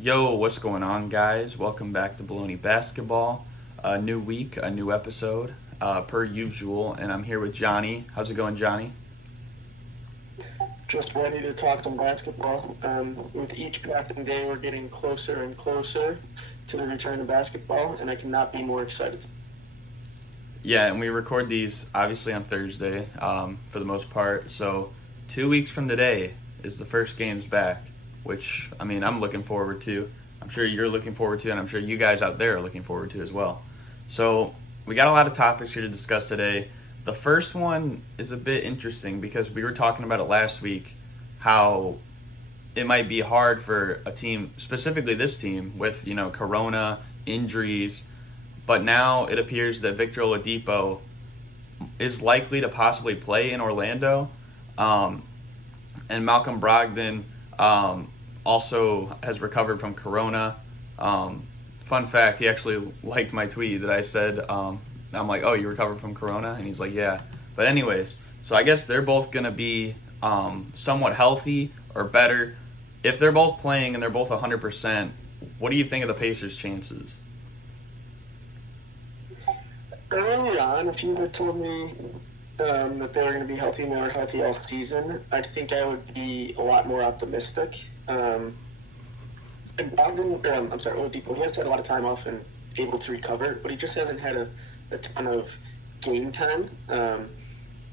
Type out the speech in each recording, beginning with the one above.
Yo, what's going on, guys? Welcome back to Bullony Basketball. A new week, a new episode, per usual, and I'm here with Johnny. How's it going, Johnny? Just ready to talk some basketball. With each passing day, we're getting closer and closer to the return of basketball, and I cannot be more excited. Yeah, and we record these obviously on Thursday, for the most part. So 2 weeks from today is the first games back, which I'm looking forward to. I'm sure you're looking forward to, and I'm sure you guys out there are looking forward to as well. So we got a lot of topics here to discuss today. The first one is a bit interesting because we were talking about it last week, how it might be hard for a team, specifically this team, with Corona, injuries, but now it appears that Victor Oladipo is likely to possibly play in Orlando, and Malcolm Brogdon also has recovered from Corona. Fun fact, he actually liked my tweet that I said, I'm like, oh, you recovered from Corona? And he's like, yeah. But anyways, so I guess they're both going to be somewhat healthy or better. If they're both playing and they're both 100%, what do you think of the Pacers' chances? Early on, if you had told me that they were going to be healthy and they were healthy all season, I think I would be a lot more optimistic. And Oladipo, he has had a lot of time off and able to recover, but he just hasn't had a ton of game time. And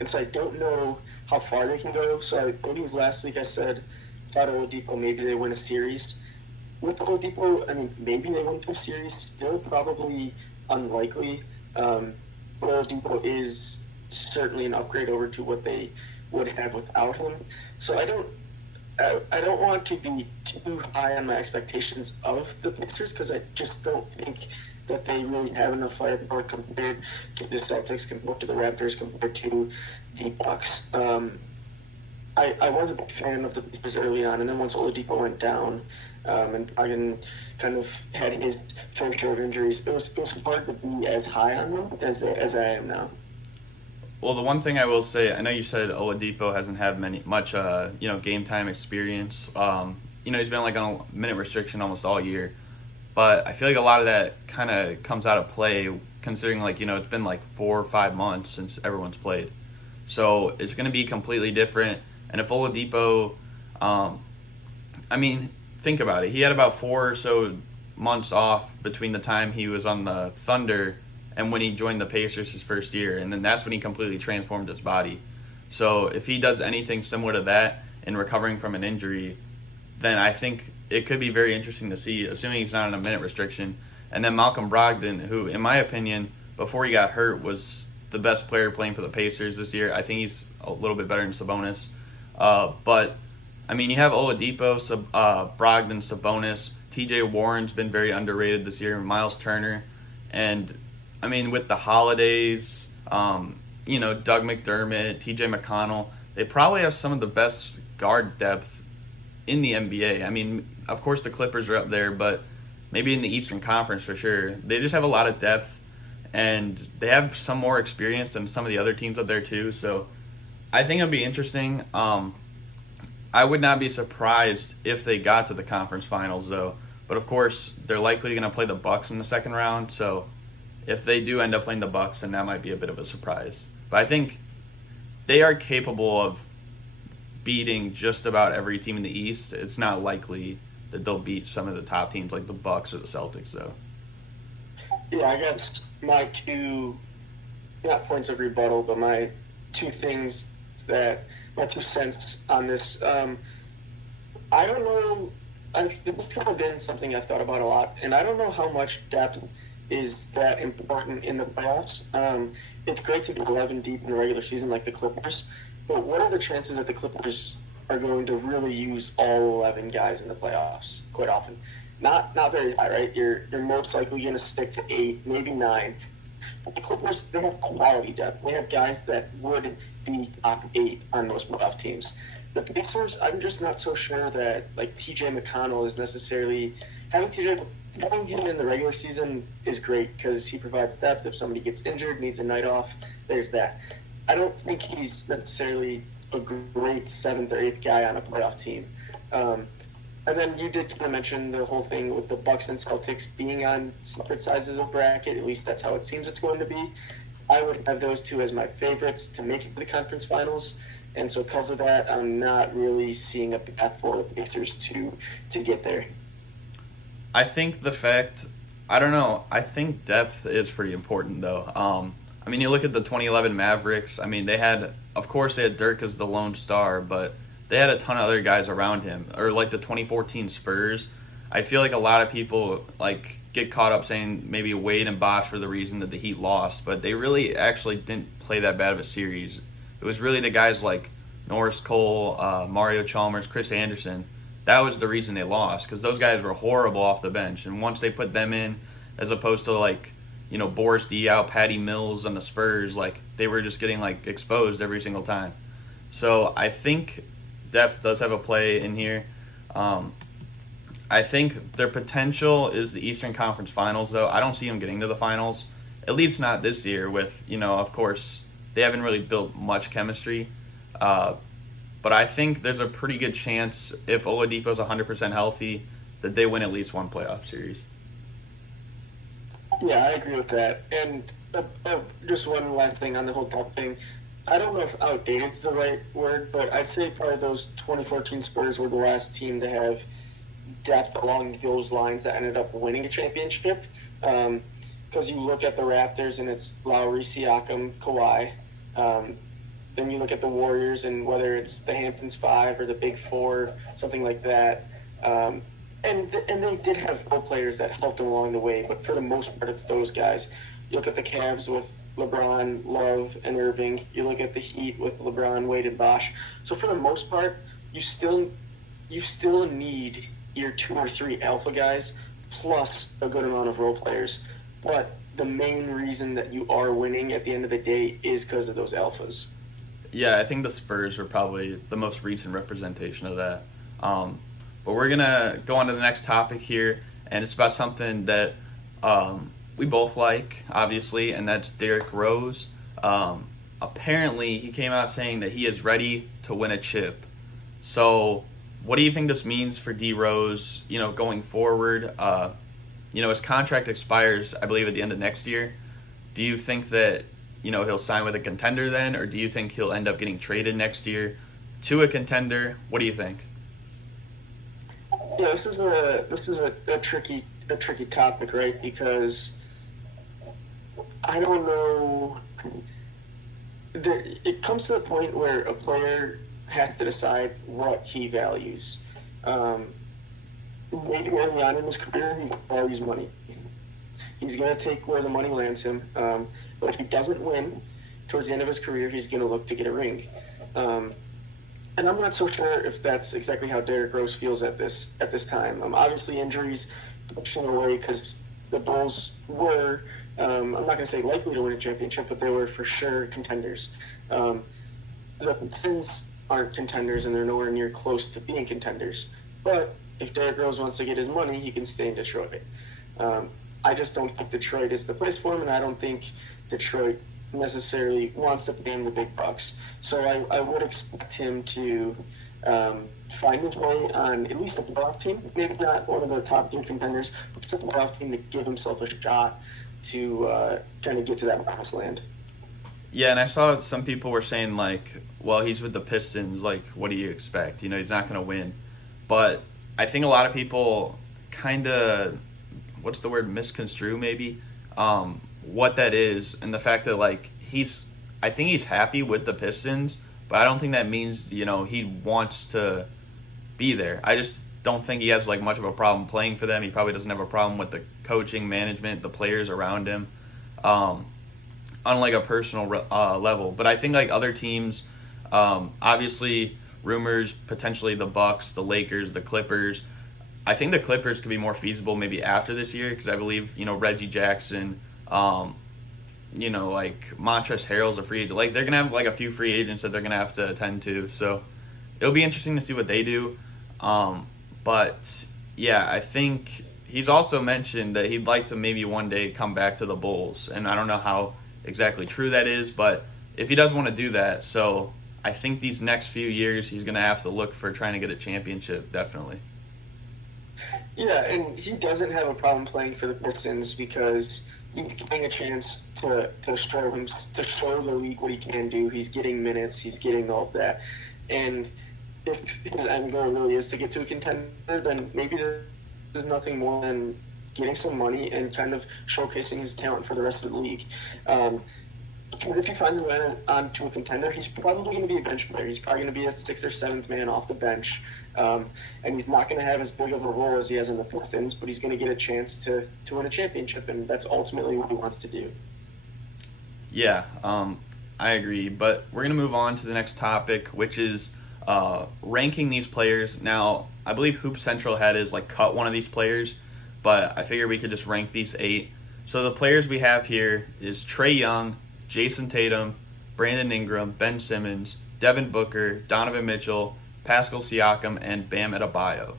so I don't know how far they can go. So I believe last week I said, thought Oladipo, maybe they win a series. With Oladipo, maybe they win 2 series, still probably unlikely. Oladipo is certainly an upgrade over to what they would have without him. So I don't want to be too high on my expectations of the Pacers because I just don't think that they really have enough firepower compared to the Celtics, compared to the Raptors, compared to the Bucks. I was a big fan of the Pacers early on, and then once Oladipo went down, and Brogdon kind of had his fair share of injuries, it was hard to be as high on them as I am now. Well, the one thing I will say, I know you said Oladipo hasn't had much game time experience. He's been like on a minute restriction almost all year. But I feel like a lot of that kind of comes out of play considering it's been like 4 or 5 months since everyone's played. So it's going to be completely different. And if Oladipo, think about it. He had about 4 or so months off between the time he was on the Thunder and when he joined the Pacers his first year. And then that's when he completely transformed his body. So if he does anything similar to that in recovering from an injury, then I think it could be very interesting to see, assuming he's not on a minute restriction. And then Malcolm Brogdon, who, in my opinion, before he got hurt, was the best player playing for the Pacers this year. I think he's a little bit better than Sabonis. But you have Oladipo, Brogdon, Sabonis. T.J. Warren's been very underrated this year, Miles Turner. And, with the holidays, Doug McDermott, T.J. McConnell, they probably have some of the best guard depth in the NBA. Of course the Clippers are up there, but maybe in the Eastern Conference for sure. They just have a lot of depth, and they have some more experience than some of the other teams up there too. So I think it'll be interesting. I would not be surprised if they got to the conference finals though. But of course they're likely going to play the Bucks in the second round. So if they do end up playing the Bucks, then that might be a bit of a surprise. But I think they are capable of beating just about every team in the East. It's not likely that they'll beat some of the top teams like the Bucks or the Celtics, though. Yeah, I guess my 2, not points of rebuttal, but my 2 cents on this. I don't know. It's kind of been something I've thought about a lot, and I don't know how much depth is that important in the playoffs. It's great to be 11 deep in the regular season like the Clippers, but what are the chances that the Clippers are going to really use all 11 guys in the playoffs quite often? Not very high, right? You're most likely going to stick to 8, maybe 9. But the Clippers, they have quality depth. They have guys that would be top 8 on most playoff teams. The Pacers, I'm just not so sure that T.J. McConnell is necessarily having him in the regular season is great because he provides depth. If somebody gets injured, needs a night off, there's that. I don't think he's necessarily a great 7th or 8th guy on a playoff team. And then you did kind of mention the whole thing with the Bucks and Celtics being on separate sides of the bracket. At least that's how it seems it's going to be. I would have those two as my favorites to make it to the conference finals. And so because of that, I'm not really seeing a path for the Pacers to get there. I think I don't know, I think depth is pretty important though. I mean, you look at the 2011 Mavericks. I mean, of course they had Dirk as the lone star, but they had a ton of other guys around him. Or like the 2014 Spurs. I feel like a lot of people like get caught up saying maybe Wade and Bosh were the reason that the Heat lost, but they really actually didn't play that bad of a series. It was really the guys like Norris Cole, Mario Chalmers, Chris Anderson. That was the reason they lost, because those guys were horrible off the bench. And once they put them in, as opposed to like, Boris Diaw, Patty Mills on the Spurs, like they were just getting like exposed every single time. So I think depth does have a play in here. I think their potential is the Eastern Conference Finals, though. I don't see them getting to the finals, at least not this year with, of course, they haven't really built much chemistry. But I think there's a pretty good chance if Oladipo's 100% healthy that they win at least one playoff series. Yeah, I agree with that. And just one last thing on the whole top thing. I don't know if outdated's the right word, but I'd say probably those 2014 Spurs were the last team to have depth along those lines that ended up winning a championship. Because you look at the Raptors and it's Lowry, Siakam, Kawhi. Then you look at the Warriors and whether it's the Hamptons Five or the Big Four, something like that. And they did have role players that helped them along the way, but for the most part, it's those guys. You look at the Cavs with LeBron, Love, and Irving. You look at the Heat with LeBron, Wade, and Bosh. So for the most part, you still need your 2 or 3 alpha guys plus a good amount of role players. But the main reason that you are winning at the end of the day is because of those alphas. Yeah, I think the Spurs are probably the most recent representation of that. But we're going to go on to the next topic here, and it's about something that we both like, obviously, and that's Derrick Rose. Apparently, he came out saying that he is ready to win a chip. So what do you think this means for D Rose, going forward? His contract expires, I believe, at the end of next year. Do you think that, he'll sign with a contender then, or do you think he'll end up getting traded next year to a contender? What do you think? Yeah, this is a tricky topic, right? Because I don't know. It comes to the point where a player has to decide what he values. Maybe early on in his career, he values money. He's going to take where the money lands him. But if he doesn't win, towards the end of his career, he's going to look to get a ring. And I'm not so sure if that's exactly how Derrick Rose feels at this time. Obviously, injuries pushing away because the Bulls were, I'm not going to say likely to win a championship, but they were for sure contenders. The Pistons aren't contenders, and they're nowhere near close to being contenders. But if Derrick Rose wants to get his money, he can stay in Detroit. I just don't think Detroit is the place for him, and I don't think Detroit necessarily wants to pay him the big bucks. So I would expect him to find his way on at least a playoff team, maybe not one of the top 2 contenders, but just a playoff team to give himself a shot to kind of get to that promised land. Yeah, and I saw some people were saying, like, well, he's with the Pistons, like, what do you expect? He's not going to win. But I think a lot of people kind of, what's the word, misconstrue maybe, what that is, and the fact that, like, I think he's happy with the Pistons, but I don't think that means, he wants to be there. I just don't think he has, like, much of a problem playing for them. He probably doesn't have a problem with the coaching, management, the players around him, on, like, a personal level. But I think, like, other teams, obviously, rumors, potentially the Bucks, the Lakers, the Clippers. I think the Clippers could be more feasible maybe after this year, because I believe, Reggie Jackson, like Montrezl Harrell's a free agent. Like, they're going to have, like, a few free agents that they're going to have to attend to. So it'll be interesting to see what they do. But, yeah, I think he's also mentioned that he'd like to maybe one day come back to the Bulls. And I don't know how exactly true that is, but if he does want to do that, I think these next few years he's going to have to look for trying to get a championship, definitely. Yeah, and he doesn't have a problem playing for the Pistons because he's getting a chance to show the league what he can do. He's getting minutes, he's getting all of that, and if his end goal really is to get to a contender, then maybe there's nothing more than getting some money and kind of showcasing his talent for the rest of the league. Because if he finds a way onto a contender, he's probably going to be a bench player. He's probably going to be a 6th or 7th man off the bench. And he's not going to have as big of a role as he has in the Pistons, but he's going to get a chance to win a championship, and that's ultimately what he wants to do. Yeah, I agree. But we're going to move on to the next topic, which is ranking these players. Now, I believe Hoop Central had is like cut one of these players, but I figured we could just rank these 8. So the players we have here is Trae Young, Jason Tatum, Brandon Ingram, Ben Simmons, Devin Booker, Donovan Mitchell, Pascal Siakam, and Bam Adebayo.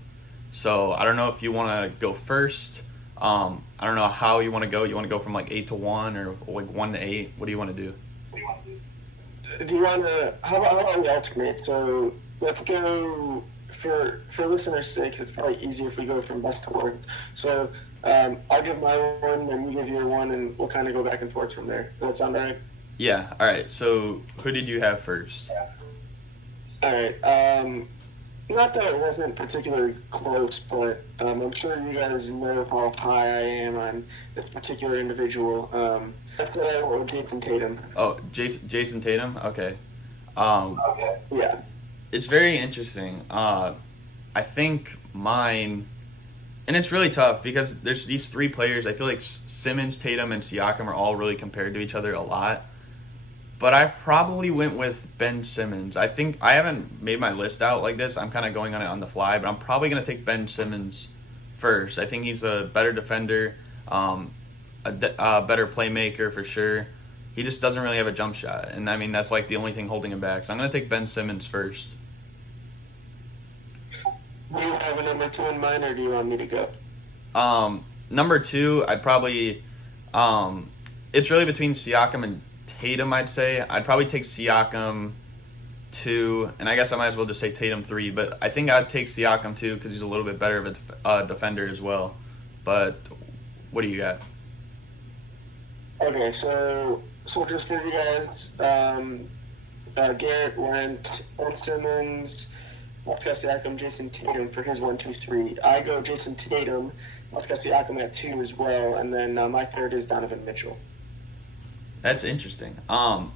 So I don't know if you want to go first. I don't know how you want to go. You want to go from like 8 to 1 or like 1 to 8? What do you want to do? Do you want to? How about we alternate? So let's go for listeners' sake. It's probably easier if we go from best to worst. So I'll give my one, and you give your one, and we'll kind of go back and forth from there. Does that sound all right? Yeah. All right. So who did you have first? All right. Not that it wasn't particularly close, but I'm sure you guys know how high I am on this particular individual. I said I went with Jason Tatum. Oh, Jason Tatum? Okay. Yeah. It's very interesting. I think mine, and it's really tough because there's these 3 players. I feel like Simmons, Tatum, and Siakam are all really compared to each other a lot. But I probably went with Ben Simmons. I think I haven't made my list out like this. I'm kind of going on it on the fly, but I'm probably going to take Ben Simmons first. I think he's a better defender, a better playmaker for sure. He just doesn't really have a jump shot. And I mean, that's like the only thing holding him back. So I'm going to take Ben Simmons first. Do you have a number 2 in mind, or do you want me to go? Number 2, I'd probably, it's really between Siakam and Tatum, I'd say. I'd probably take Siakam 2, and I guess I might as well just say Tatum 3, but I think I'd take Siakam 2 because he's a little bit better of a defender as well. But what do you got? Okay, so just for you guys, Garrett went Ben Simmons, Pascal Siakam, Jason Tatum for his 1, 2, 3. I go Jason Tatum, Pascal Siakam at 2 as well, and then my third is Donovan Mitchell. That's interesting.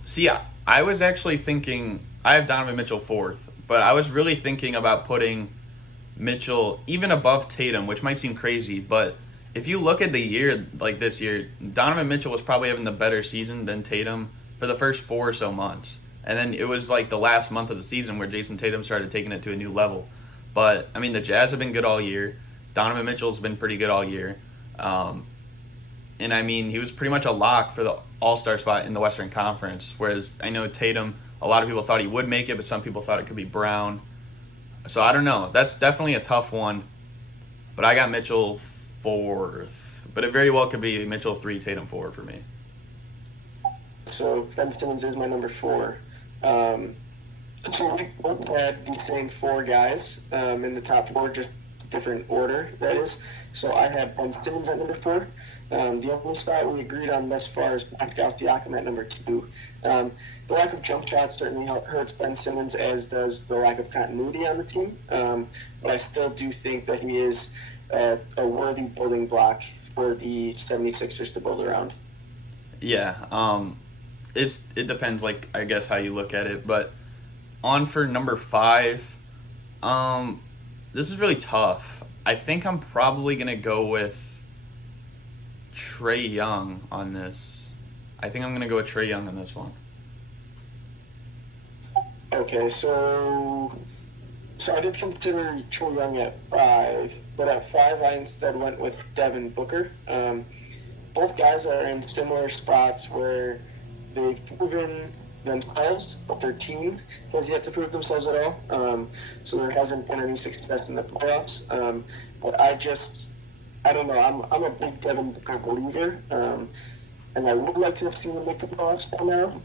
See, I was actually thinking I have Donovan Mitchell 4th, but I was really thinking about putting Mitchell even above Tatum, which might seem crazy, but if you look at the year, like this year, Donovan Mitchell was probably having the better season than Tatum for the first 4 or so months. And then it was like the last month of the season where Jason Tatum started taking it to a new level. But, I mean, the Jazz have been good all year. Donovan Mitchell's been pretty good all year. And, I mean, he was pretty much a lock for the all-star spot in the Western Conference, whereas I know Tatum, a lot of people thought he would make it, but some people thought it could be Brown. So, I don't know. That's definitely a tough one. But I got Mitchell 4th. But it very well could be Mitchell 3, Tatum 4 for me. So Ben Simmons is my number 4. So we both had the same 4 guys in the top 4, just different order, that is. So I had Ben Simmons at number 4. The only spot we agreed on thus far is Pascal Siakam at number 2. The lack of jump shots certainly hurts Ben Simmons, as does the lack of continuity on the team. But I still do think that he is a worthy building block for the 76ers to build around. Yeah, it depends, like, I guess how you look at it. But on for number 5, this is really tough. I think I'm probably going to go with Trae Young on this. I think I'm going to go with Trae Young on this one. Okay, so I did consider Trae Young at 5, but at 5 I instead went with Devin Booker. Both guys are in similar spots where they've proven themselves, but their team has yet to prove themselves at all. So there hasn't been any success in the playoffs. But I don't know. I'm a big Devin Booker believer, and I would like to have seen him make the playoffs by now.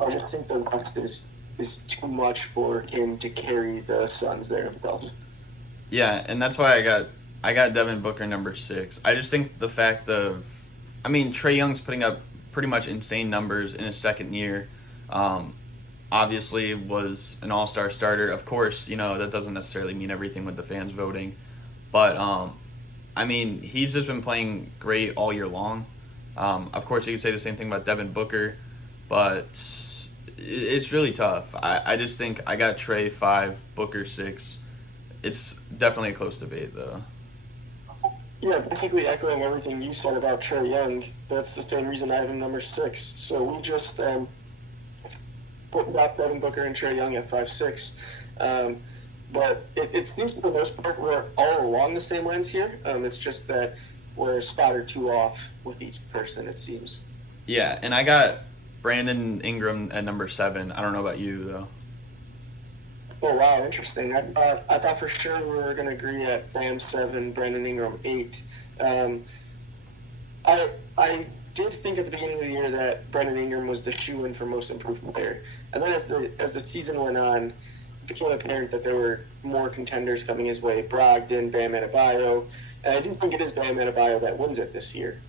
I just think the West is too much for him to carry the Suns there himself. Yeah, and that's why I got Devin Booker number 6. I just think the fact of, I mean, Trae Young's putting up pretty much insane numbers in his second year. Obviously was an all-star starter. Of course, that doesn't necessarily mean everything with the fans voting. But, I mean, he's just been playing great all year long. Of course, you could say the same thing about Devin Booker, but it's really tough. I just think I got Trae 5, Booker 6. It's definitely a close debate, though. Yeah, basically echoing everything you said about Trae Young. That's the same reason I have him number 6. So we just put back Devin Booker and Trae Young at 5, 6. But it seems for the most part we're all along the same lines here. It's just that we're a spot or two off with each person, it seems. Yeah, and I got Brandon Ingram at number 7. I don't know about you, though. Oh, wow, interesting. I thought for sure we were going to agree at Bam 7, Brandon Ingram 8. I did think at the beginning of the year that Brandon Ingram was the shoe-in for most improved player. And then as the season went on, it became apparent that there were more contenders coming his way. Brogdon, Bam Adebayo. And I do think it is Bam Adebayo that wins it this year.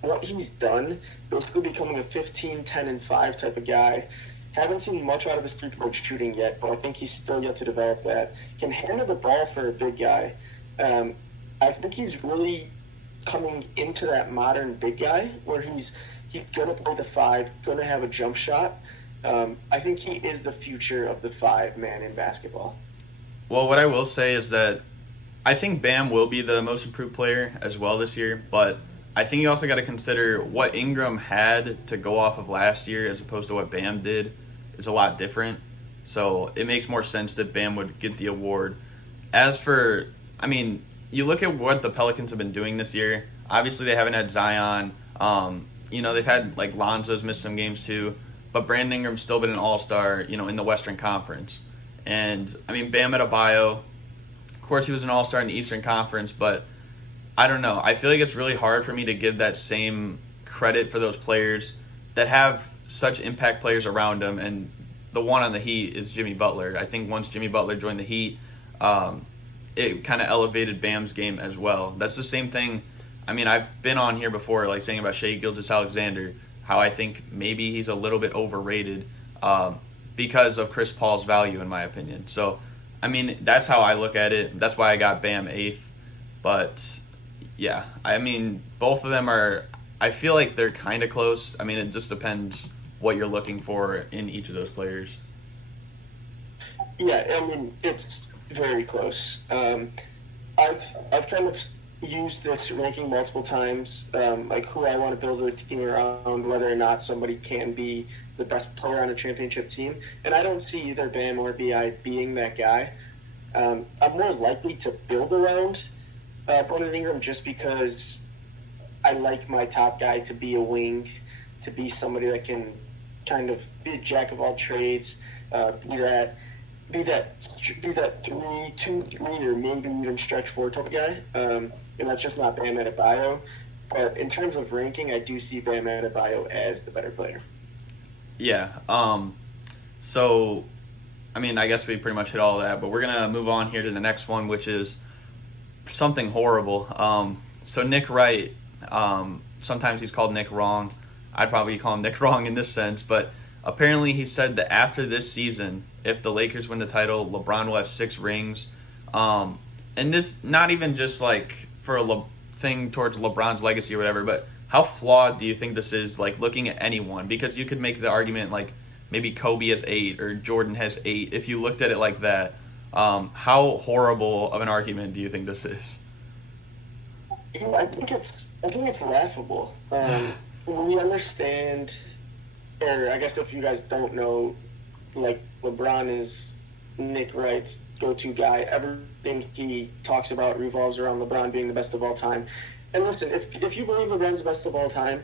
What he's done, basically becoming a 15, 10, and 5 type of guy. Haven't seen much out of his three-point shooting yet, but I think he's still yet to develop that. Can handle the ball for a big guy. I think he's really coming into that modern big guy where he's going to play the 5, going to have a jump shot. I think he is the future of the 5-man in basketball. Well, what I will say is that I think Bam will be the most improved player as well this year, but I think you also got to consider what Ingram had to go off of last year as opposed to what Bam did is a lot different. So it makes more sense that Bam would get the award. As for, I mean, you look at what the Pelicans have been doing this year. Obviously, they haven't had Zion. They've had, like, Lonzo's missed some games too. But Brandon Ingram's still been an all-star, in the Western Conference. And, I mean, Bam Adebayo, of course he was an all-star in the Eastern Conference, but I don't know. I feel like it's really hard for me to give that same credit for those players that have such impact players around them, and the one on the Heat is Jimmy Butler. I think once Jimmy Butler joined the Heat, it kind of elevated Bam's game as well. That's the same thing. I mean, I've been on here before, like saying about Shai Gilgeous-Alexander, how I think maybe he's a little bit overrated because of Chris Paul's value, in my opinion. So, I mean, that's how I look at it. That's why I got Bam 8th. But, yeah, I mean, both of them are, I feel like they're kind of close. I mean, it just depends what you're looking for in each of those players. Yeah, I mean, it's very close. I've kind of used this ranking multiple times, like who I want to build a team around, whether or not somebody can be the best player on a championship team. And I don't see either Bam or BI being that guy. I'm more likely to build around Brandon Ingram just because I like my top guy to be a wing, to be somebody that can kind of be a jack of all trades, be that 2-3, or maybe even stretch 4 type of guy. And that's just not Bam Adebayo. But in terms of ranking, I do see Bam Adebayo as the better player. Yeah. So, I mean, I guess we pretty much hit all that, but we're going to move on here to the next one, which is something horrible. So Nick Wright, sometimes he's called Nick Wrong. I'd probably call him Nick Wrong in this sense, but apparently he said that after this season, if the Lakers win the title, LeBron will have 6 rings. And this, not even just like for a thing towards LeBron's legacy or whatever, but how flawed do you think this is, like looking at anyone? Because you could make the argument like maybe Kobe has 8 or Jordan has 8 if you looked at it like that. How horrible of an argument do you think this is? I think it's laughable. We understand, or I guess if you guys don't know, like LeBron is Nick Wright's go-to guy. Everything he talks about revolves around LeBron being the best of all time. And listen, if you believe LeBron's the best of all time,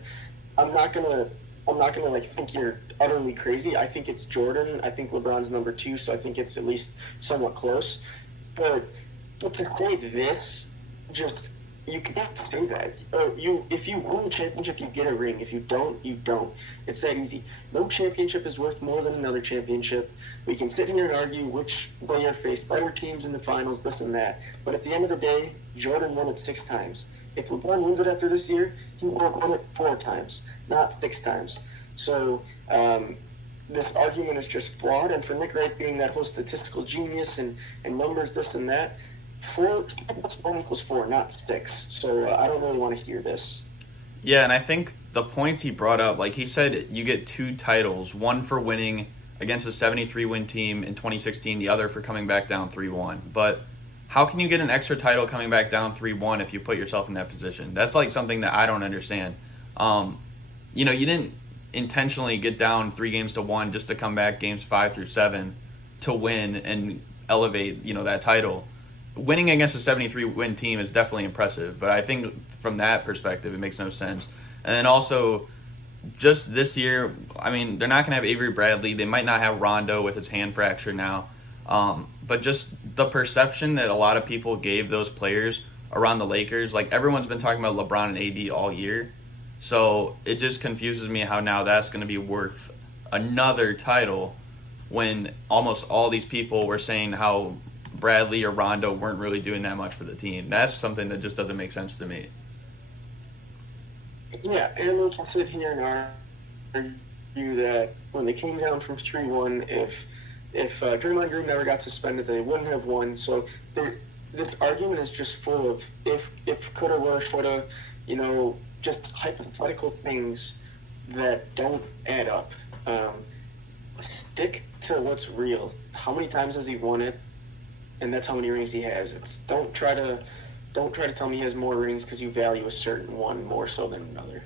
I'm not gonna like think you're utterly crazy. I think it's Jordan. I think LeBron's number 2, so I think it's at least somewhat close. But to say this just You can't say that. If you win a championship, you get a ring. If you don't, you don't. It's that easy. No championship is worth more than another championship. We can sit here and argue which player faced better teams in the finals, this and that. But at the end of the day, Jordan won it 6 times. If LeBron wins it after this year, he will win it 4 times, not 6 times. So this argument is just flawed. And for Nick Wright being that whole statistical genius and numbers, this and that, 4 plus 1 equals 4, not 6. So I don't really want to hear this. Yeah, and I think the points he brought up, like he said, you get 2 titles, one for winning against a 73-win team in 2016, the other for coming back down 3-1. But how can you get an extra title coming back down 3-1 if you put yourself in that position? That's like something that I don't understand. You didn't intentionally get down 3-1 just to come back games 5 through 7 to win and elevate, that title. Winning against a 73-win team is definitely impressive, but I think from that perspective, it makes no sense. And then also, just this year, I mean, they're not going to have Avery Bradley. They might not have Rondo with his hand fracture now. But just the perception that a lot of people gave those players around the Lakers, like everyone's been talking about LeBron and AD all year. So it just confuses me how now that's going to be worth another title when almost all these people were saying how Bradley or Rondo weren't really doing that much for the team. That's something that just doesn't make sense to me. Yeah, and we can sit here and argue that when they came down from 3-1, if Draymond Green never got suspended, they wouldn't have won. So this argument is just full of if, coulda, woulda, shoulda, just hypothetical things that don't add up. Stick to what's real. How many times has he won it? And that's how many rings he has. Don't try to tell me he has more rings because you value a certain one more so than another.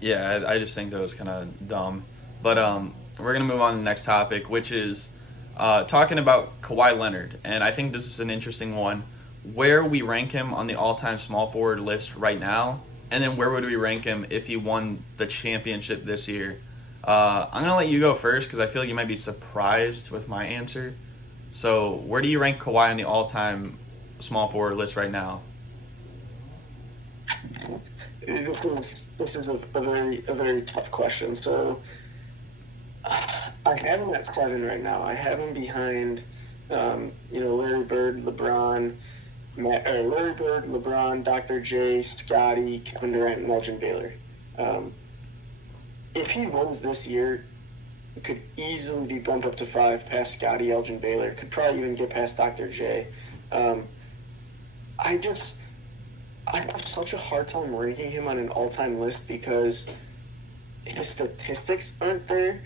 Yeah, I just think that was kind of dumb. But we're gonna move on to the next topic, which is talking about Kawhi Leonard, and I think this is an interesting one. Where we rank him on the all-time small forward list right now, and then where would we rank him if he won the championship this year? I'm gonna let you go first because I feel like you might be surprised with my answer. So, where do you rank Kawhi on the all-time small forward list right now? This is a very tough question. So, I have him at 7 right now. I have him behind, Larry Bird, LeBron, Dr. J, Scotty, Kevin Durant, and Elgin Baylor. If he wins this year, it could easily be bumped up to 5 past Scotty, Elgin Baylor. Could probably even get past Dr. J. I have such a hard time ranking him on an all-time list because his statistics aren't there,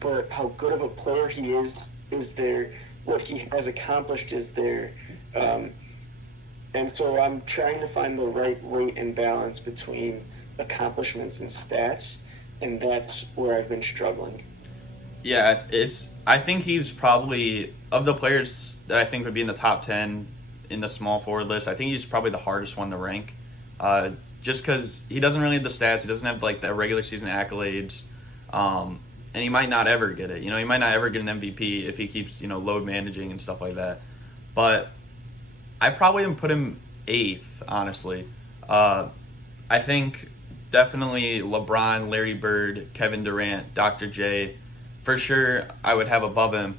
but how good of a player he is there. What he has accomplished is there. And so I'm trying to find the right weight and balance between accomplishments and stats, and that's where I've been struggling. Yeah, I think he's probably, of the players that I think would be in the top 10 in the small forward list, I think he's probably the hardest one to rank. Just because he doesn't really have the stats, he doesn't have like the regular season accolades, and he might not ever get it. He might not ever get an MVP if he keeps load managing and stuff like that. But I probably would put him 8th, honestly. I think definitely LeBron, Larry Bird, Kevin Durant, Dr. J. For sure, I would have above him.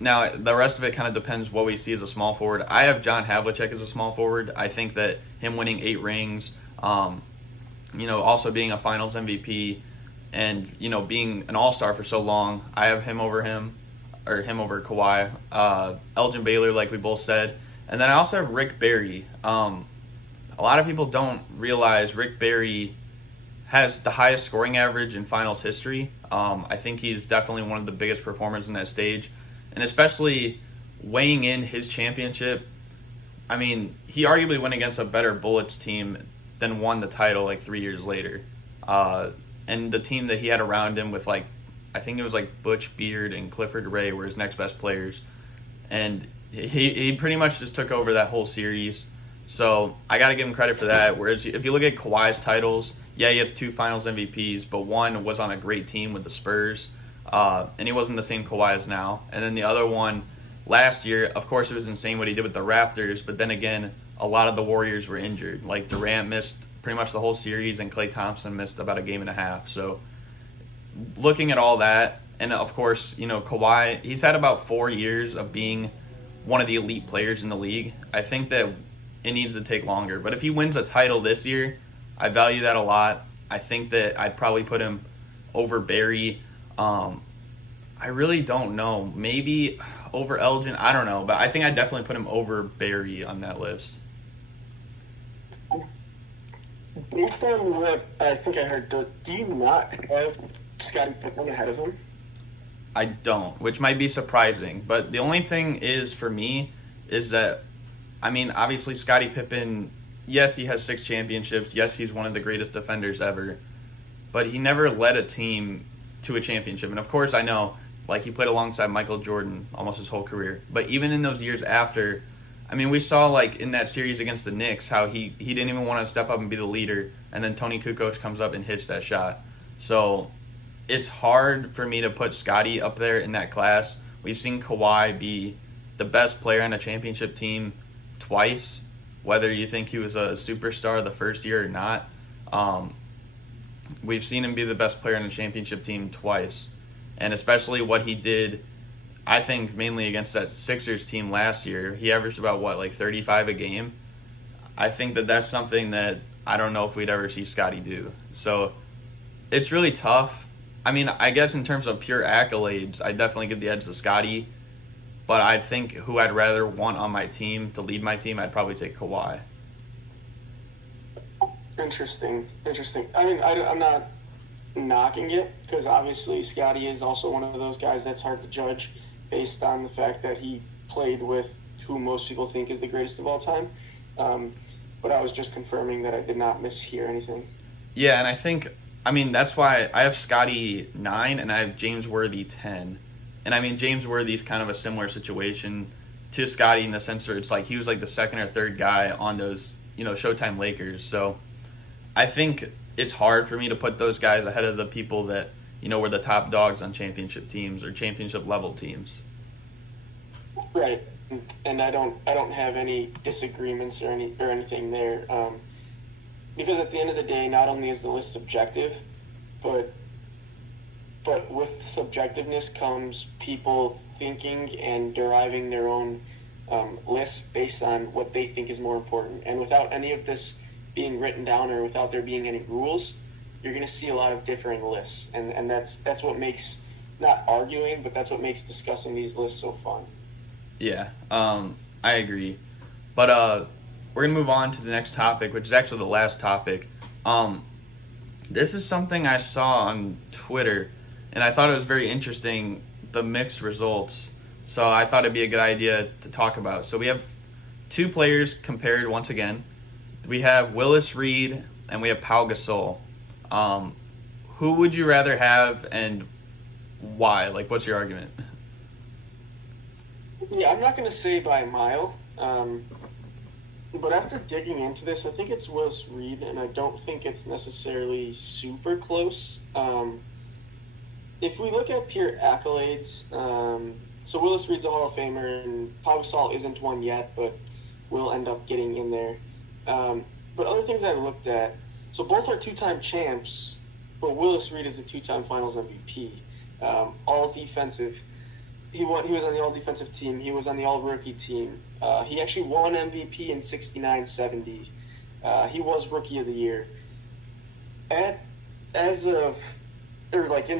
Now, the rest of it kind of depends what we see as a small forward. I have John Havlicek as a small forward. I think that him winning 8 rings, also being a Finals MVP, and being an All-Star for so long, I have him over Kawhi. Elgin Baylor, like we both said, and then I also have Rick Barry. A lot of people don't realize Rick Barry has the highest scoring average in Finals history. I think he's definitely one of the biggest performers in that stage. And especially weighing in his championship, I mean, he arguably went against a better Bullets team than won the title like 3 years later. And the team that he had around him with I think it was like Butch Beard and Clifford Ray were his next best players. And he pretty much just took over that whole series. So I got to give him credit for that. Whereas if you look at Kawhi's titles, yeah, he has 2 Finals MVPs, but one was on a great team with the Spurs, and he wasn't the same Kawhi as now. And then the other one last year, of course, it was insane what he did with the Raptors, but then again, a lot of the Warriors were injured. Like Durant missed pretty much the whole series, and Klay Thompson missed about a game and a half. So looking at all that, and of course, Kawhi, he's had about 4 years of being one of the elite players in the league. I think that it needs to take longer. But if he wins a title this year, I value that a lot. I think that I'd probably put him over Barry. I really don't know. Maybe over Elgin. I don't know. But I think I'd definitely put him over Barry on that list. Based on what I think I heard, do you not have Scottie Pippen ahead of him? I don't, which might be surprising. But the only thing is, for me, is that, obviously Scottie Pippen, yes, he has 6 championships. Yes, he's one of the greatest defenders ever. But he never led a team to a championship. And of course, I know, he played alongside Michael Jordan almost his whole career. But even in those years after, we saw, in that series against the Knicks, how he didn't even want to step up and be the leader. And then Tony Kukoc comes up and hits that shot. So it's hard for me to put Scottie up there in that class. We've seen Kawhi be the best player on a championship team twice, whether you think he was a superstar the first year or not. We've seen him be the best player on a championship team twice. And especially what he did, I think, mainly against that Sixers team last year. He averaged about, 35 a game? I think that that's something that I don't know if we'd ever see Scottie do. So it's really tough. I guess in terms of pure accolades, I definitely give the edge to Scottie. But I think who I'd rather want on my team to lead my team, I'd probably take Kawhi. Interesting. I'm not knocking it, because obviously Scottie is also one of those guys that's hard to judge based on the fact that he played with who most people think is the greatest of all time. But I was just confirming that I did not mishear anything. Yeah, and I think, that's why I have Scottie 9 and I have James Worthy 10. And James Worthy's kind of a similar situation to Scottie in the sense where it's he was the second or third guy on those, Showtime Lakers. So I think it's hard for me to put those guys ahead of the people that, were the top dogs on championship teams or championship level teams. Right. And I don't have any disagreements or anything there. Because at the end of the day, not only is the list subjective, but with subjectiveness comes people thinking and deriving their own lists based on what they think is more important. And without any of this being written down or without there being any rules, you're going to see a lot of differing lists. And that's what makes, not arguing, but that's what makes discussing these lists so fun. Yeah, I agree. But we're going to move on to the next topic, which is actually the last topic. This is something I saw on Twitter, and I thought it was very interesting, the mixed results. So I thought it'd be a good idea to talk about. So we have 2 players compared once again. We have Willis Reed and we have Pau Gasol. Who would you rather have and why? What's your argument? Yeah, I'm not going to say by a mile. But after digging into this, I think it's Willis Reed, and I don't think it's necessarily super close. If we look at pure accolades, so Willis Reed's a Hall of Famer, and Pau Gasol isn't one yet, but will end up getting in there. But other things I looked at, so both are 2-time champs, but Willis Reed is a 2-time Finals MVP. All defensive. He was on the all-defensive team. He was on the all-rookie team. He actually won MVP in 69-70. He was Rookie of the Year. In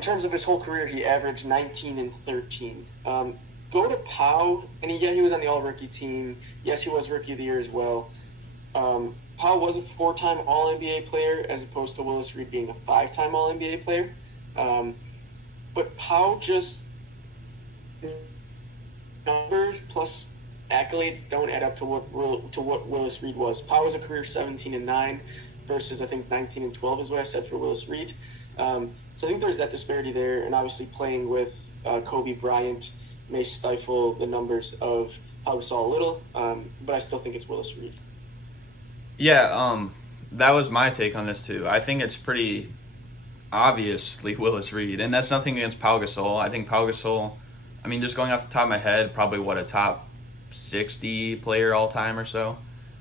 terms of his whole career, he averaged 19 and 13. Go to Pau, and he was on the all-rookie team. Yes, he was Rookie of the Year as well. Pau was a 4-time All-NBA player as opposed to Willis Reed being a 5-time All-NBA player. But Pau just numbers plus accolades don't add up to what Willis Reed was. Pau was a career 17-9 versus I think 19-12 is what I said for Willis Reed. So I think there's that disparity there, and obviously playing with Kobe Bryant may stifle the numbers of Pau Gasol a little, but I still think it's Willis Reed. Yeah, that was my take on this too. I think it's pretty obviously Willis Reed, and that's nothing against Pau Gasol. I think Pau Gasol, just going off the top of my head, probably a top 60 player all time or so.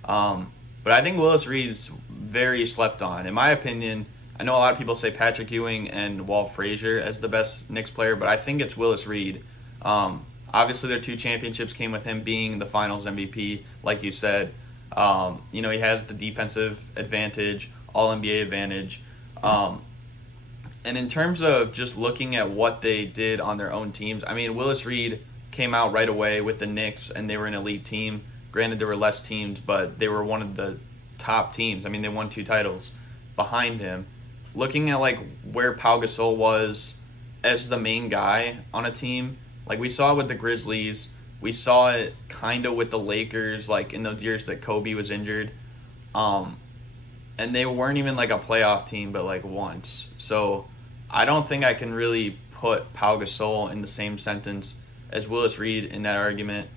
But I think Willis Reed's very slept on. In my opinion, I know a lot of people say Patrick Ewing and Walt Frazier as the best Knicks player, but I think it's Willis Reed. Obviously, their 2 championships came with him being the Finals MVP, like you said. He has the defensive advantage, All-NBA advantage. And in terms of just looking at what they did on their own teams, I mean, Willis Reed came out right away with the Knicks, and they were an elite team. Granted, there were less teams, but they were one of the top teams. I mean, they won 2 titles behind him. Looking at, like, where Pau Gasol was as the main guy on a team, like, we saw it with the Grizzlies. We saw it kind of with the Lakers, like, in those years that Kobe was injured. And they weren't even, like, a playoff team, but, like, once. So I don't think I can really put Pau Gasol in the same sentence as Willis Reed in that argument.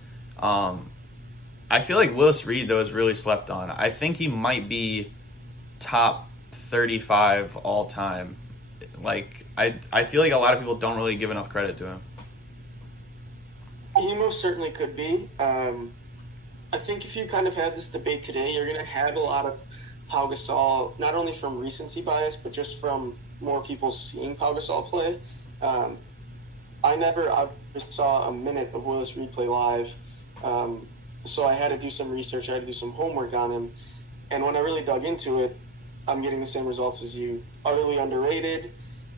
I feel like Willis Reed, though, is really slept on. I think he might be top 35 all time. Like, I feel like a lot of people don't really give enough credit to him. He most certainly could be. I think if you kind of have this debate today, you're going to have a lot of Pau Gasol, not only from recency bias, but just from more people seeing Pau Gasol play. I never saw a minute of Willis Reed play live, so I had to do some research. I had to do some homework on him, and when I really dug into it, I'm getting the same results as you. Utterly underrated,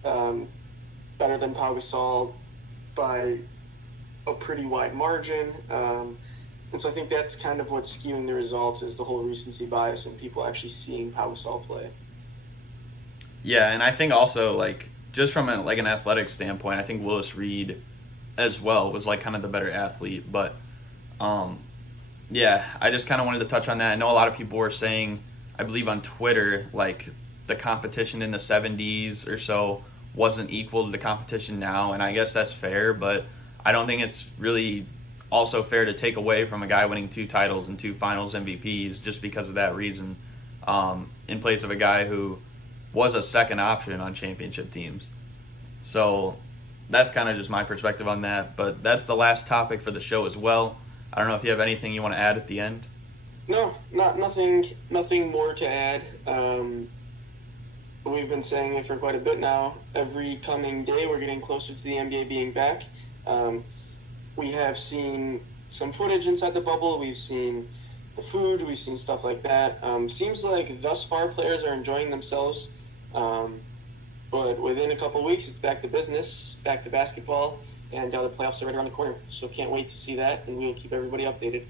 better than Pau Gasol by a pretty wide margin, and so I think that's kind of what's skewing the results, is the whole recency bias and people actually seeing Pau Gasol play. Yeah, and I think also, like, just from an athletic standpoint, I think Willis Reed as well was, like, kind of the better athlete. But, yeah, I just kind of wanted to touch on that. I know a lot of people were saying, I believe on Twitter, like, the competition in the 70s or so wasn't equal to the competition now, and I guess that's fair, but I don't think it's really also fair to take away from a guy winning 2 titles and 2 Finals MVPs just because of that reason, in place of a guy who was a second option on championship teams. So that's kind of just my perspective on that, but that's the last topic for the show as well. I don't know if you have anything you want to add at the end. No, nothing more to add. We've been saying it for quite a bit now. Every coming day, we're getting closer to the NBA being back. We have seen some footage inside the bubble. We've seen the food. We've seen stuff like that. Seems like thus far players are enjoying themselves. But within a couple weeks, it's back to business, back to basketball, and the playoffs are right around the corner. So can't wait to see that, and we'll keep everybody updated.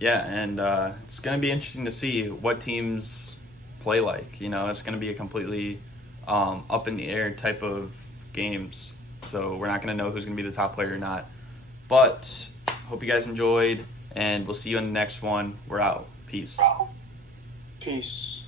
Yeah, and it's going to be interesting to see what teams play like. It's going to be a completely up in the air type of games. So we're not going to know who's going to be the top player or not. But hope you guys enjoyed, and we'll see you in the next one. We're out. Peace. Peace.